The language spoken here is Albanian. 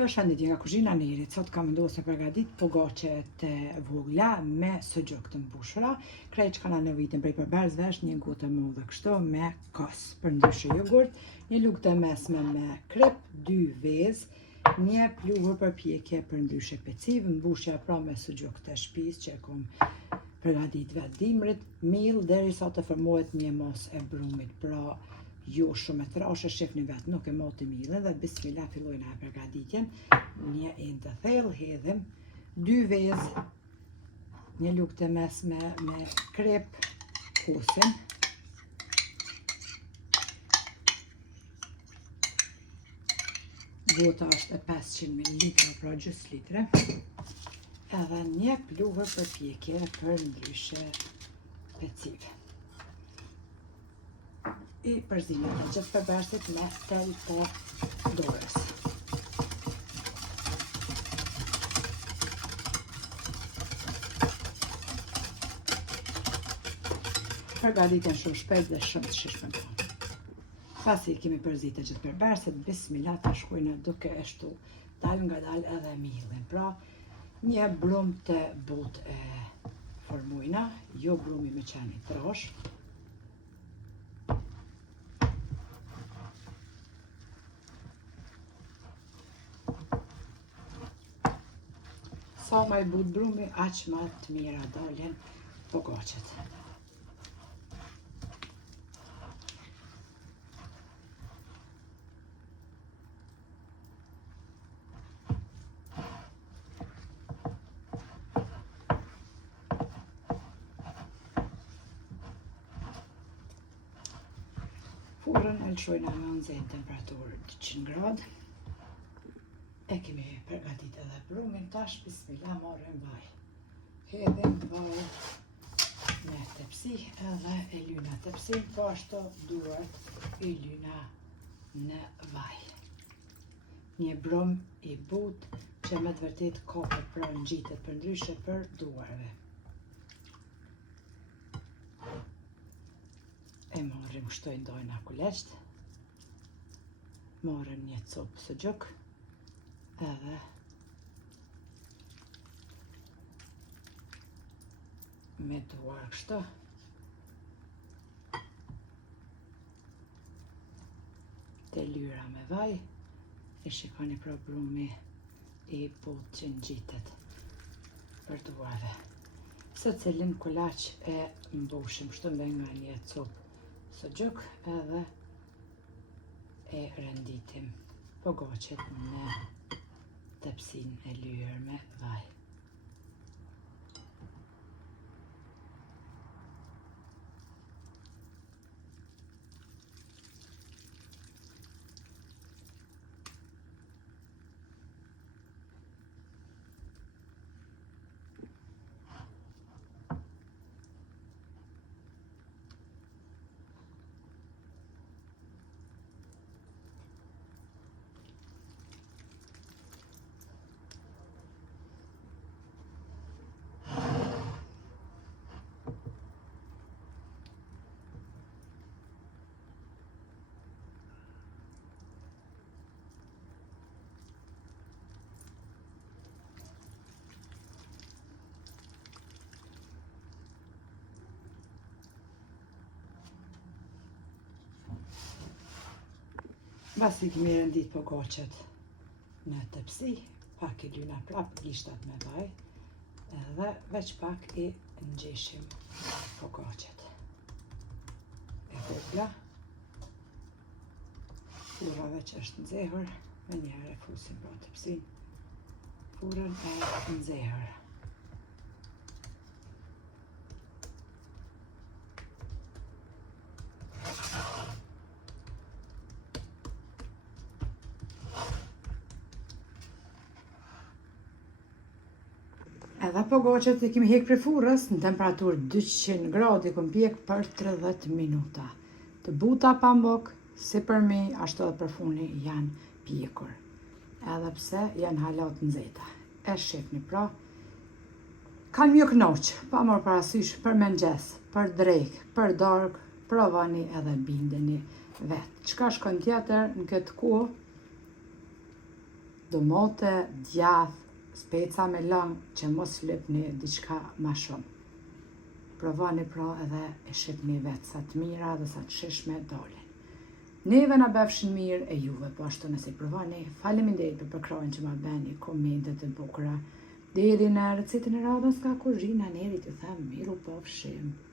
Përshëndetje nga kuzhina Nerit. Sot kam vendosur të përgatit pogače të vogla me sogjuk të mbushura. Krejt që kanë nevitin prej përberzve është një gotë e madhe kështu me kos, për ndryshe jogurt, një lugë të mesme me krep, 2 vezë, një pluhur përpjekje për ndryshe peciv, mbushja pra me sogjuk të shtëpisë që e kom përgatit vetë dimrit, mill derisa të formohet një mos e brumit, pra jo shumë e trashë, shefni vetë, nuk e moti millën dhe bismillah fillojnë e përgatitjen. Një enë të thellë, hedhim 2 vezë, një lugë të mesme me krep, kosin, gota është e 500 ml, pra gjys litre, edhe një pluhur përpjekje për ndryshe peciv. I përzimet e gjithë përbersit me tel të dorës. Përgatitjen shumë shpejt dhe shumë të shishme. Pasi kemi përzit e gjithë përbersit, bismillah të shkojnë duke e shtu dal nga dal edhe millin. Pra, një brum të but e formujna, jo brumi me qeni trash. Sa ma i but brumi, aq ma të mira daljen pogaçet. Furrën e lëshojna me nxehtë temperaturë 200 gradë. E kemi përgatit edhe brumin, tash bismillah marrim vaj. Hedhim vaj në tepsi edhe e lyna tepsin, po ashtu duhet i lyna në vaj. Një brum i but që me të vërtet ka për ngjitet për ndryshe për duarve. E marrim kështu i ndojna kuleqt. Marrim një copë sogjuk. Edhe me duar kështu të lyra me vaj, e shikoni pra brumi i but që ngjitet për duarve. Se cilin kulaq e mbushim kështu me nga një copë sogjuk edhe e renditim pogaçet në tepsin e lyer me vaj. Pasi kemi rendit pogaçet në tepsi, pak i lyna prap gishtat me vaj, edhe veç pak i ngjeshim pogaçet. E vogla, furra veç është nxehur, me njëherë e fusim pra tepsin, furrën e nxehur. Edhe pogaçet i kemi hek prej furrës në temperaturë 200 gradë, i kom pjek për 30 minuta. Të buta pa mok, si për mi, ashtu edhe për funi janë pjekur. Edhe pse janë halat nxehta. E shifni pra, kanë mjë knoq, pa marrë parasysh për mëngjes, për drek, për darkë, provani edhe bindeni vetë. Çka shkon tjetër në këtë kohë, domote, djath, speca me lëng që mos lypni diçka ma shumë. Provoni pra edhe e shihni vetë sa të mira dhe sa të shishme dolin. Neve na befshin mirë e juve po ashtu nëse i provoni. Faleminderit për përkrojnë që ma beni komentet e bukura. Deri në recetën e radhës ka kuzhina, njerit ju them miru po fshim.